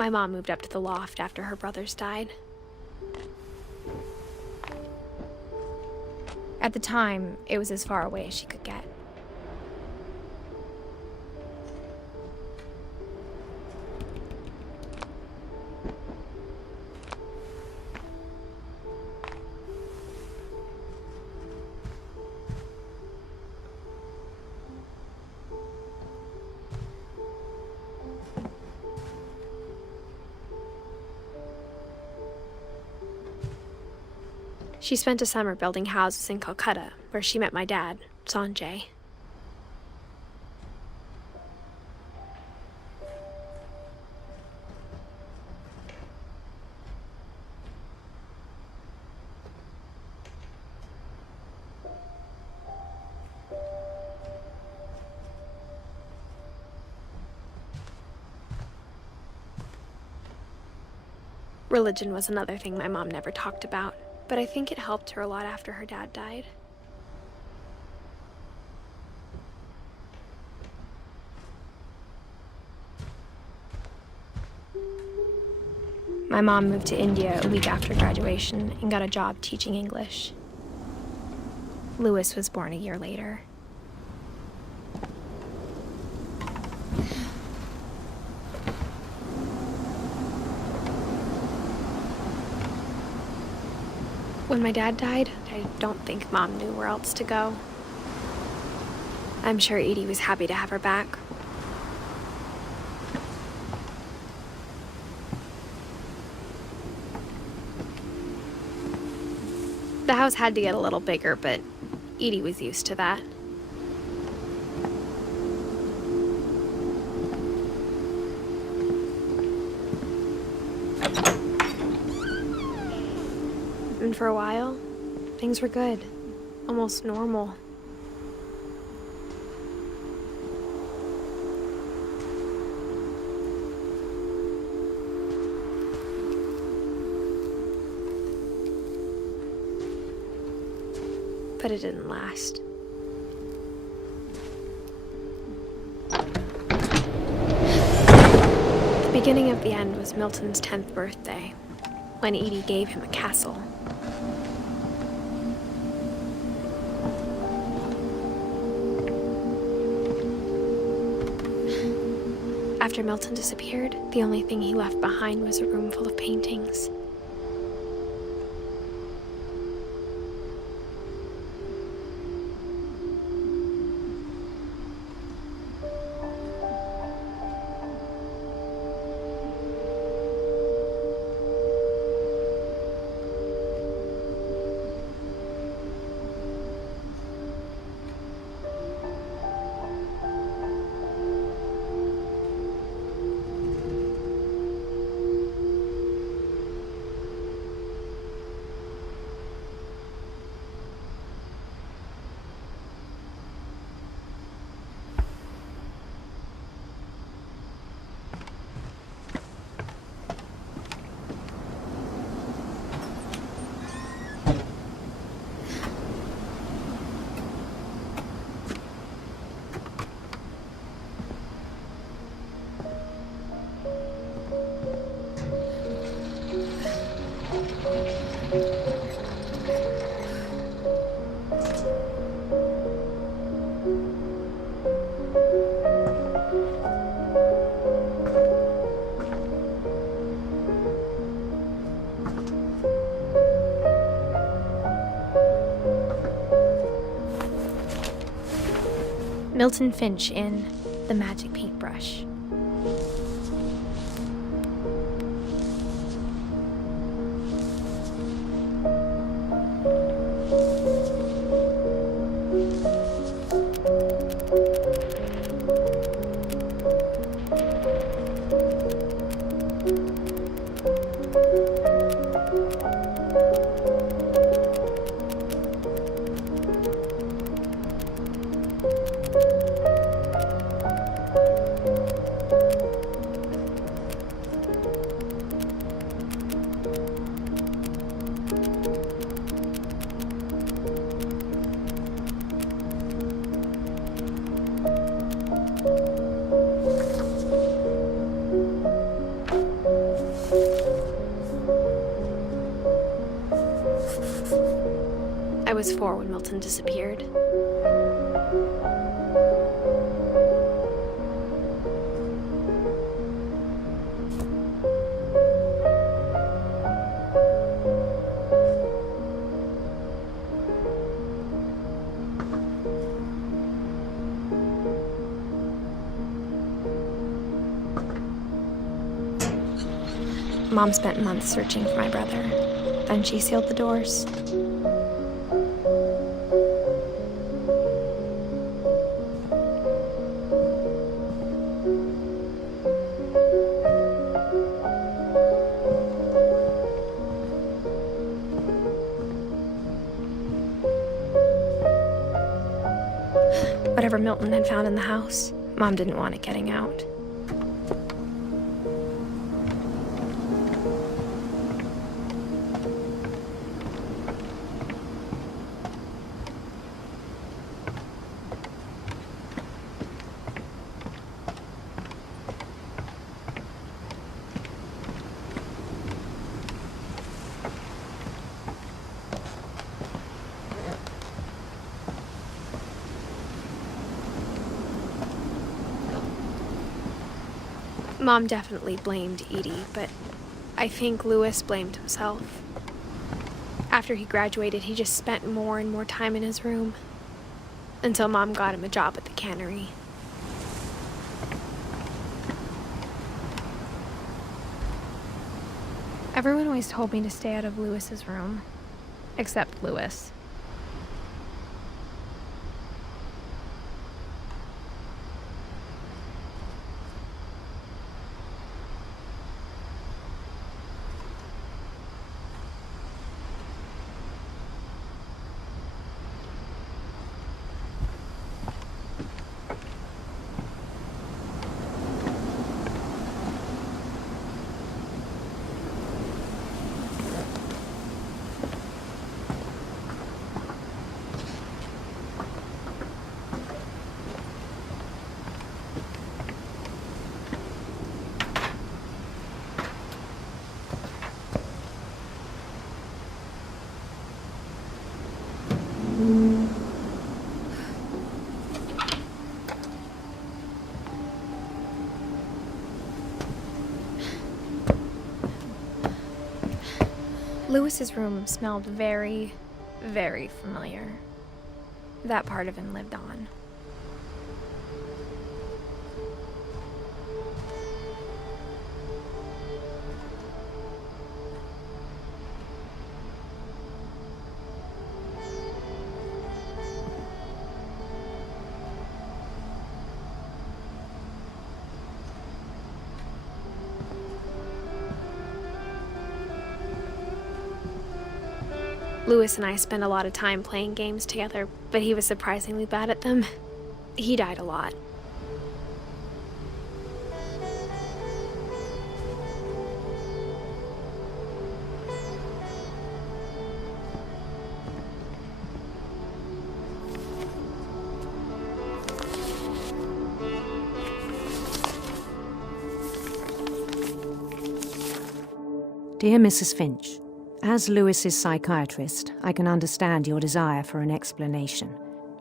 My mom moved up to the loft after her brothers died. At the time, it was as far away as she could get. She spent a summer building houses in Calcutta, where she met my dad, Sanjay. Religion was another thing my mom never talked about, but I think it helped her a lot after her dad died. My mom moved to India a week after graduation and got a job teaching English. Louis was born a year later. When my dad died, I don't think Mom knew where else to go. I'm sure Edie was happy to have her back. The house had to get a little bigger, but Edie was used to that. And for a while, things were good, almost normal. But it didn't last. The beginning of the end was Milton's 10th birthday, when Edie gave him a castle. After Milton disappeared, the only thing he left behind was a room full of paintings. Milton Finch in The Magic Paintbrush. I was 4 when Milton disappeared. Mom spent months searching for my brother. Then she sealed the doors. Whatever Milton had found in the house, Mom didn't want it getting out. Mom definitely blamed Edie, but I think Lewis blamed himself. After he graduated, he just spent more and more time in his room, until Mom got him a job at the cannery. Everyone always told me to stay out of Lewis's room, except Lewis. Lewis's room smelled very, very familiar. That part of him lived on. Lewis and I spent a lot of time playing games together, but he was surprisingly bad at them. He died a lot. Dear Mrs. Finch, as Lewis's psychiatrist, I can understand your desire for an explanation.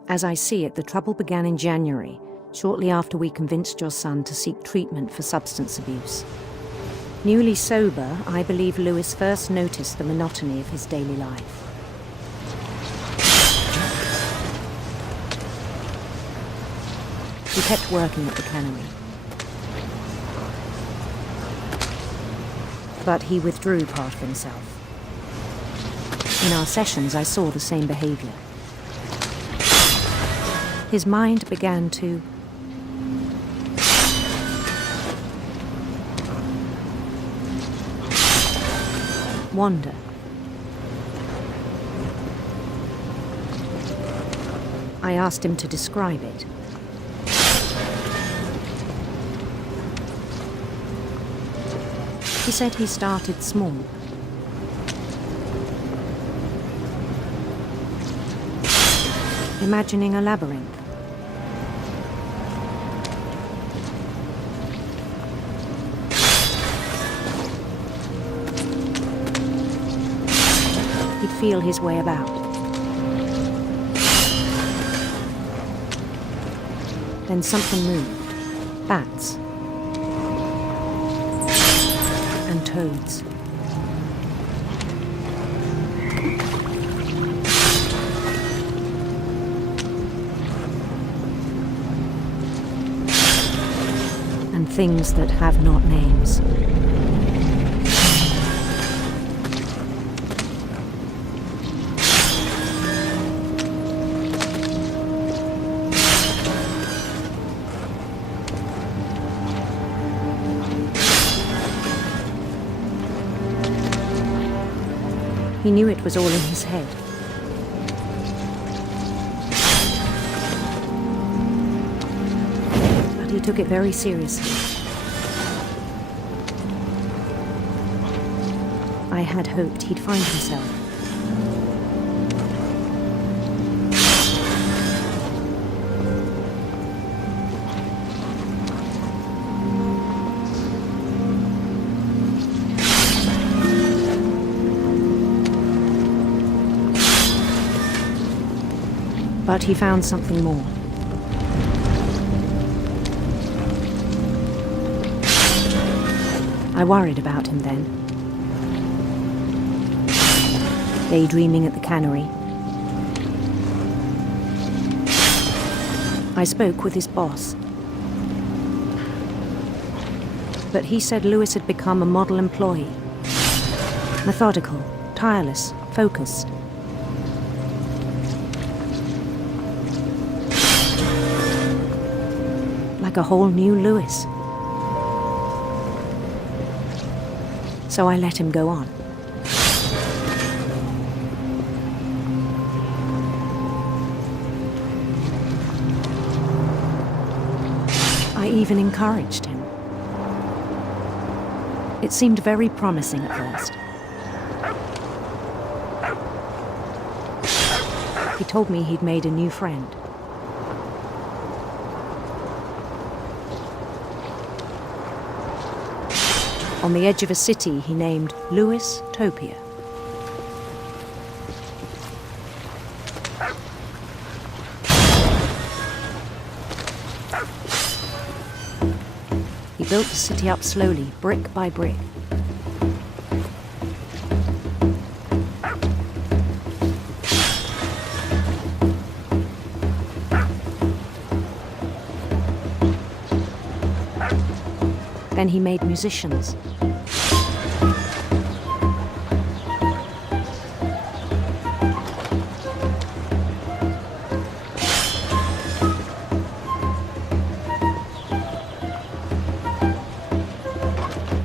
As I see it, the trouble began in January, shortly after we convinced your son to seek treatment for substance abuse. Newly sober, I believe Lewis first noticed the monotony of his daily life. He kept working at the cannery. But he withdrew part of himself. In our sessions, I saw the same behavior. His mind began to wander. I asked him to describe it. He said he started small. Imagining a labyrinth. He'd feel his way about. Then something moved. Bats. And toads. And things that have not names. He knew it was all in his head. But he took it very seriously. I had hoped he'd find himself. But he found something more. I worried about him then. Daydreaming at the cannery. I spoke with his boss. But he said Lewis had become a model employee. Methodical, tireless, focused. Like a whole new Lewis. So I let him go on. I even encouraged him. It seemed very promising at first. He told me he'd made a new friend. On the edge of a city he named Lewis Topia. He built the city up slowly, brick by brick. Then he made musicians.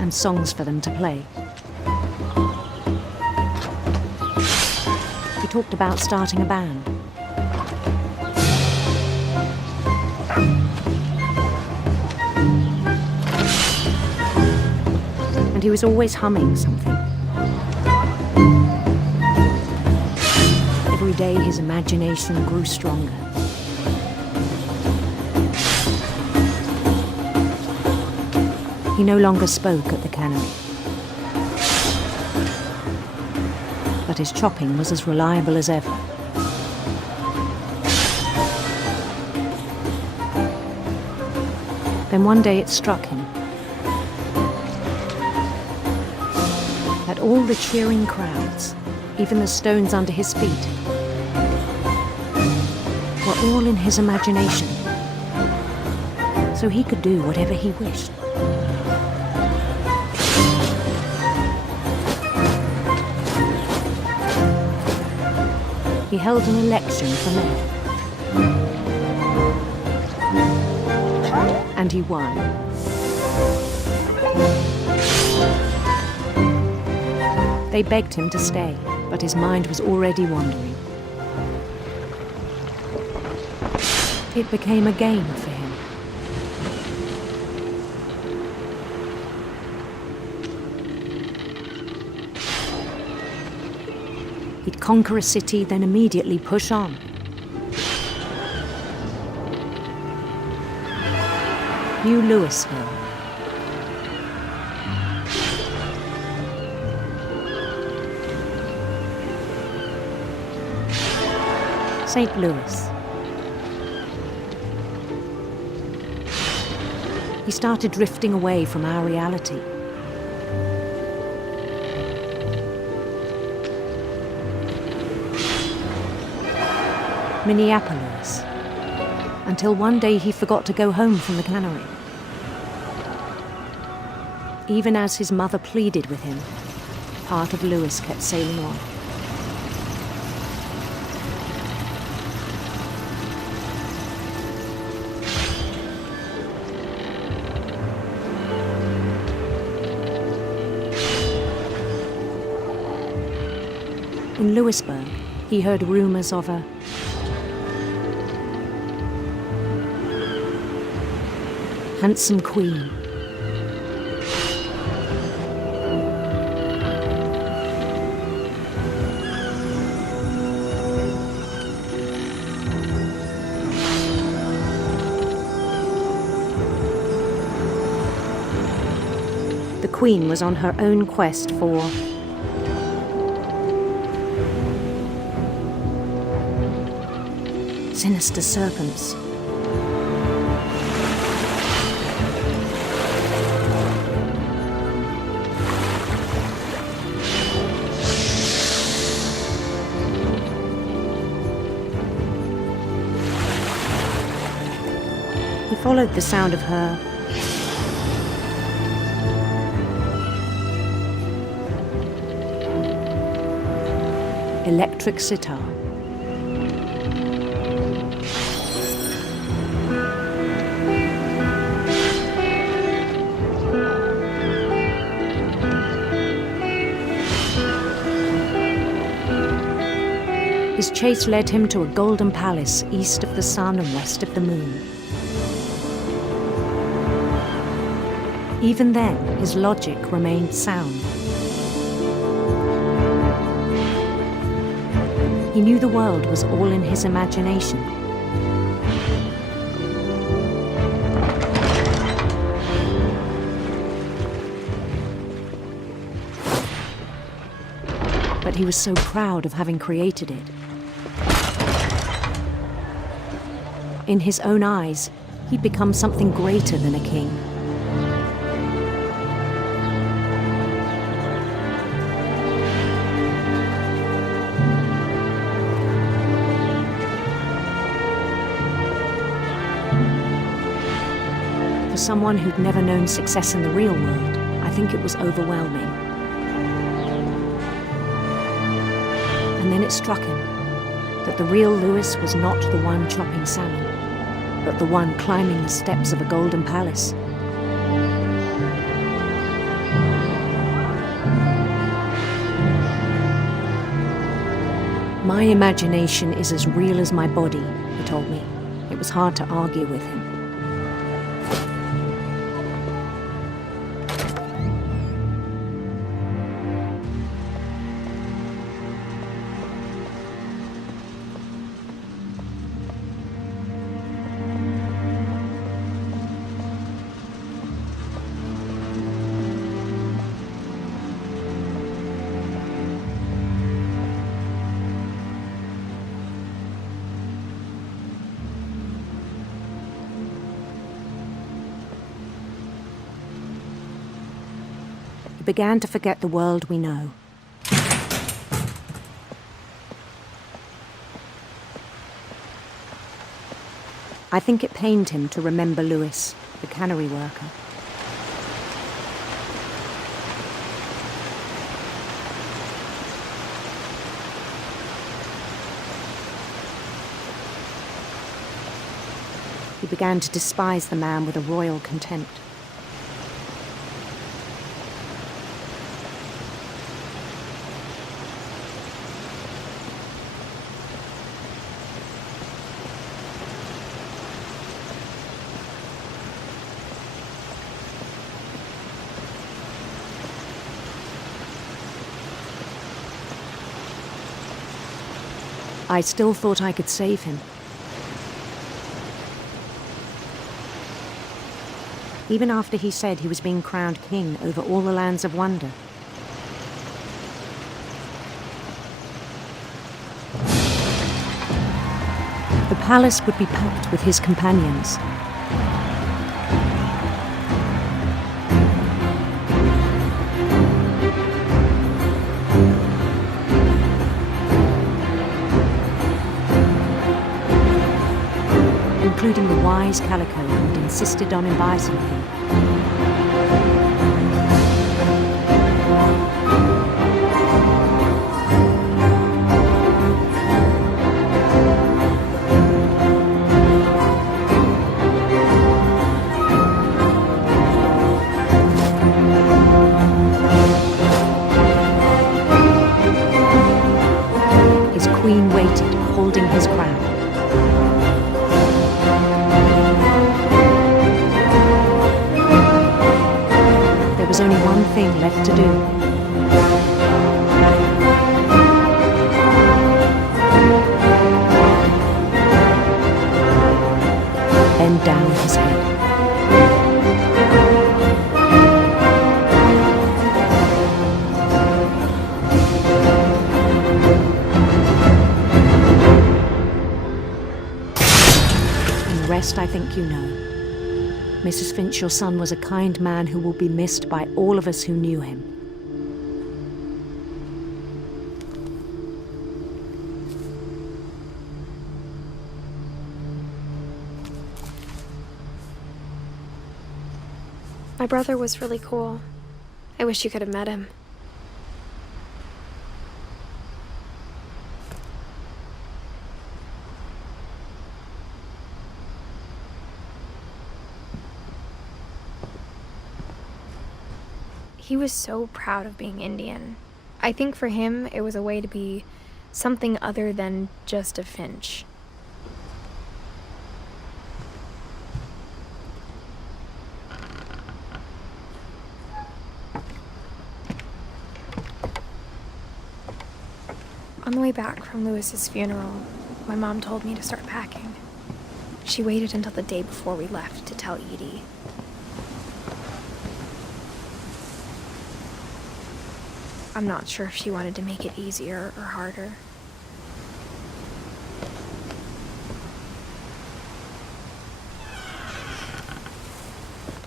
And songs for them to play. He talked about starting a band. And he was always humming something. Every day his imagination grew stronger. He no longer spoke at the cannery. But his chopping was as reliable as ever. Then one day it struck him that all the cheering crowds, even the stones under his feet, were all in his imagination, so he could do whatever he wished. He held an election for mayor. And he won. They begged him to stay, but his mind was already wandering. It became a game for him. He'd conquer a city, then immediately push on. New Louisville. St. Louis. He started drifting away from our reality. Minneapolis. Until one day he forgot to go home from the cannery. Even as his mother pleaded with him, part of Lewis kept sailing on. In Lewisburg, he heard rumors of a handsome queen. The queen was on her own quest for sinister serpents. He followed the sound of her electric sitar. His chase led him to a golden palace east of the sun and west of the moon. Even then, his logic remained sound. He knew the world was all in his imagination. But he was so proud of having created it. In his own eyes, he'd become something greater than a king. For someone who'd never known success in the real world, I think it was overwhelming. And then it struck him that the real Lewis was not the one chopping salmon, but the one climbing the steps of a golden palace. My imagination is as real as my body, he told me. It was hard to argue with him. Began to forget the world we know. I think it pained him to remember Lewis, the cannery worker. He began to despise the man with a royal contempt. I still thought I could save him. Even after he said he was being crowned king over all the lands of wonder. The palace would be packed with his companions. including the wise Calico who'd insisted on inviting him. His queen waited, holding his crown. There was only one thing left to do. Bend down his head. And the rest I think you know. Mrs. Finch, your son was a kind man who will be missed by all of us who knew him. My brother was really cool. I wish you could have met him. He was so proud of being Indian. I think for him, it was a way to be something other than just a Finch. On the way back from Lewis's funeral, my mom told me to start packing. She waited until the day before we left to tell Edie. I'm not sure if she wanted to make it easier or harder.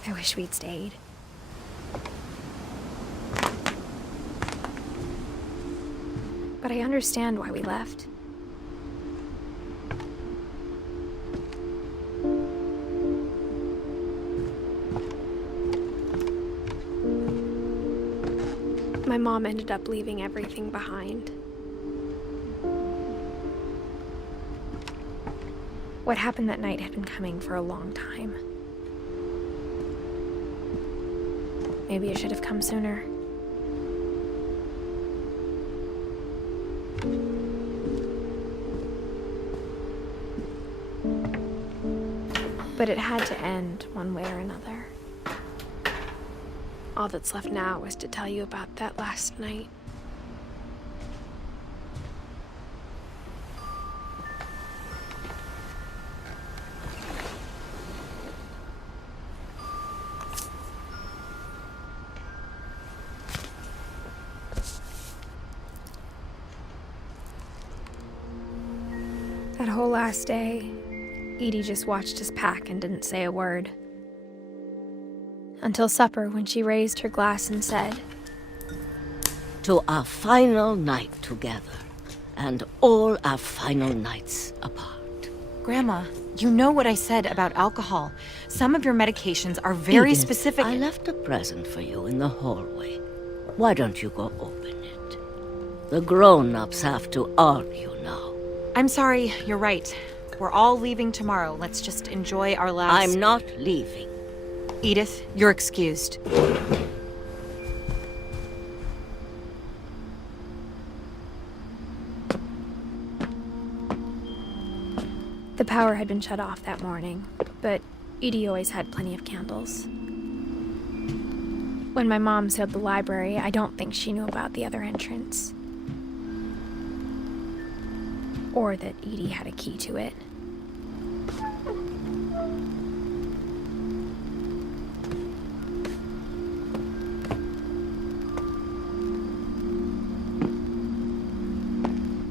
I wish we'd stayed. But I understand why we left. My mom ended up leaving everything behind. What happened that night had been coming for a long time. Maybe it should have come sooner. But it had to end one way or another. All that's left now is to tell you about that last night. That whole last day, Edie just watched us pack and didn't say a word. Until supper, when she raised her glass and said, "To our final night together, and all our final nights apart." Grandma, you know what I said about alcohol. Some of your medications are very Edith, specific. I left a present for you in the hallway. Why don't you go open it? The grown-ups have to argue now. I'm sorry, you're right. We're all leaving tomorrow. Let's just enjoy our last... I'm not leaving. Edith, you're excused. the power had been shut off that morning, but Edie always had plenty of candles. When my mom sealed the library, I don't think she knew about the other entrance. Or that Edie had a key to it.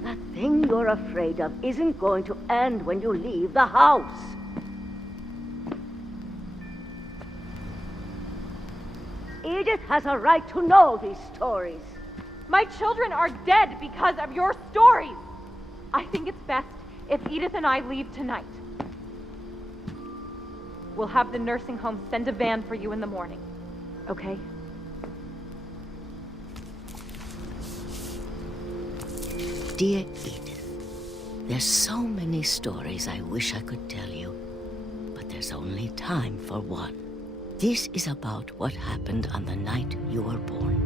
That thing you're afraid of isn't going to end when you leave the house. Edith has a right to know these stories. My children are dead because of your stories. I think it's best if Edith and I leave tonight. We'll have the nursing home send a van for you in the morning. Okay? Dear Edith, there's so many stories I wish I could tell you, but there's only time for one. This is about what happened on the night you were born.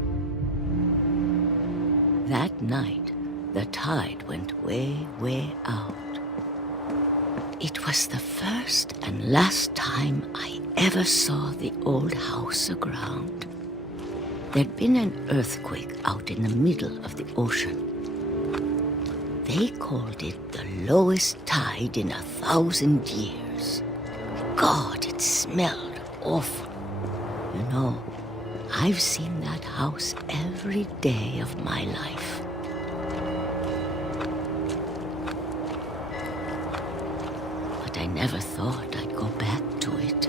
That night, the tide went way, way out. It was the first and last time I ever saw the old house aground. There'd been an earthquake out in the middle of the ocean. They called it the lowest tide in 1,000 years. God, it smelled awful. You know, I've seen that house every day of my life. But I never thought I'd go back to it.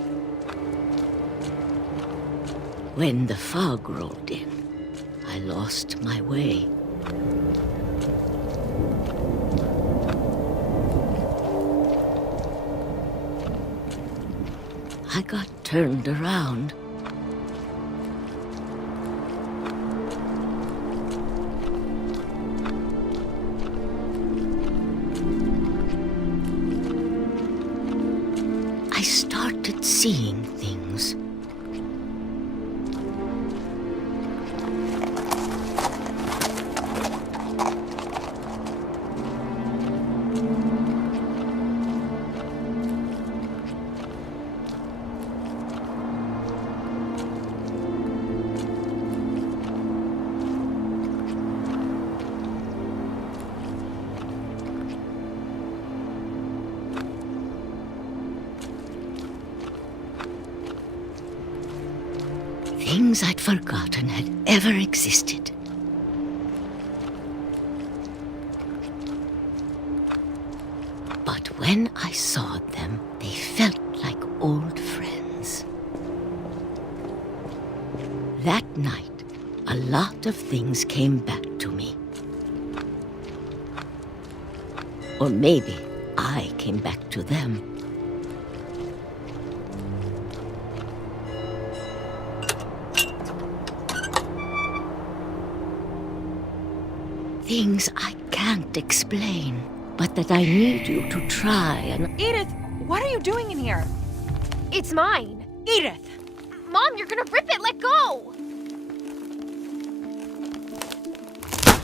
When the fog rolled in, I lost my way. I got turned around. I started seeing things. Things I'd forgotten had ever existed. But when I saw them, they felt like old friends. That night, a lot of things came back to me. Or maybe I came back to them. Things I can't explain, but that I need you to try and... Edith, what are you doing in here? It's mine. Edith! Mom, you're gonna rip it! Let go!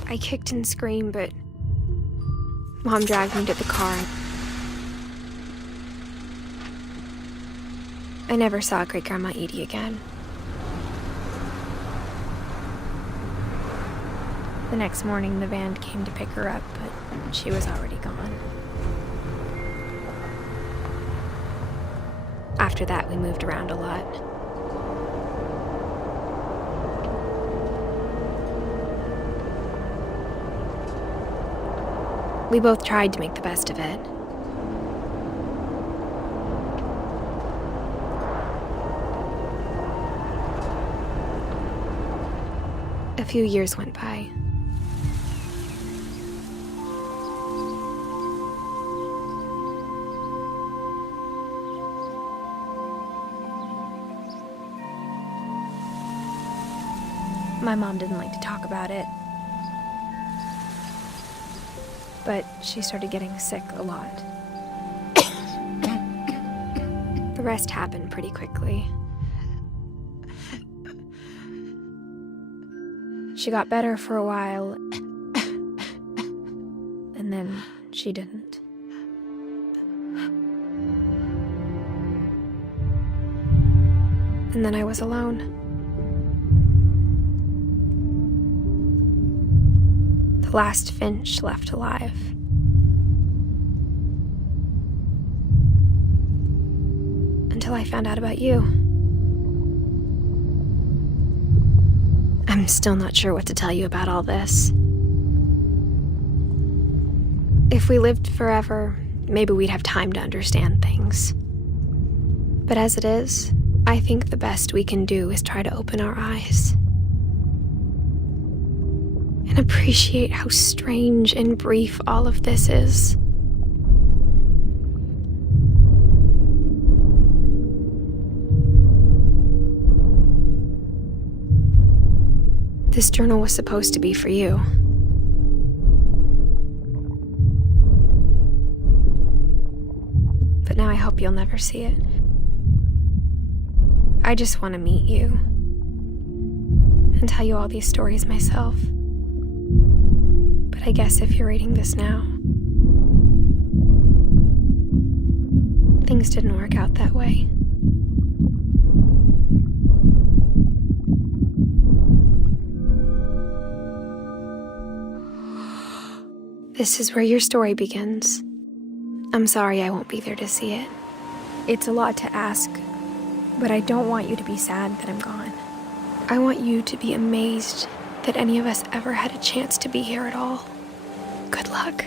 I kicked and screamed, but Mom dragged me to the car. I never saw Great-Grandma Edie again. The next morning, the van came to pick her up, but she was already gone. After that, we moved around a lot. We both tried to make the best of it. A few years went by. My mom didn't like to talk about it, but she started getting sick a lot. The rest happened pretty quickly. She got better for a while, and then she didn't. And then I was alone. The last Finch left alive. Until I found out about you. I'm still not sure what to tell you about all this. If we lived forever, maybe we'd have time to understand things. But as it is, I think the best we can do is try to open our eyes. And appreciate how strange and brief all of this is. This journal was supposed to be for you. But now I hope you'll never see it. I just want to meet you and tell you all these stories myself. But I guess if you're reading this now, things didn't work out that way. This is where your story begins. I'm sorry I won't be there to see it. It's a lot to ask, but I don't want you to be sad that I'm gone. I want you to be amazed that any of us ever had a chance to be here at all. Good luck.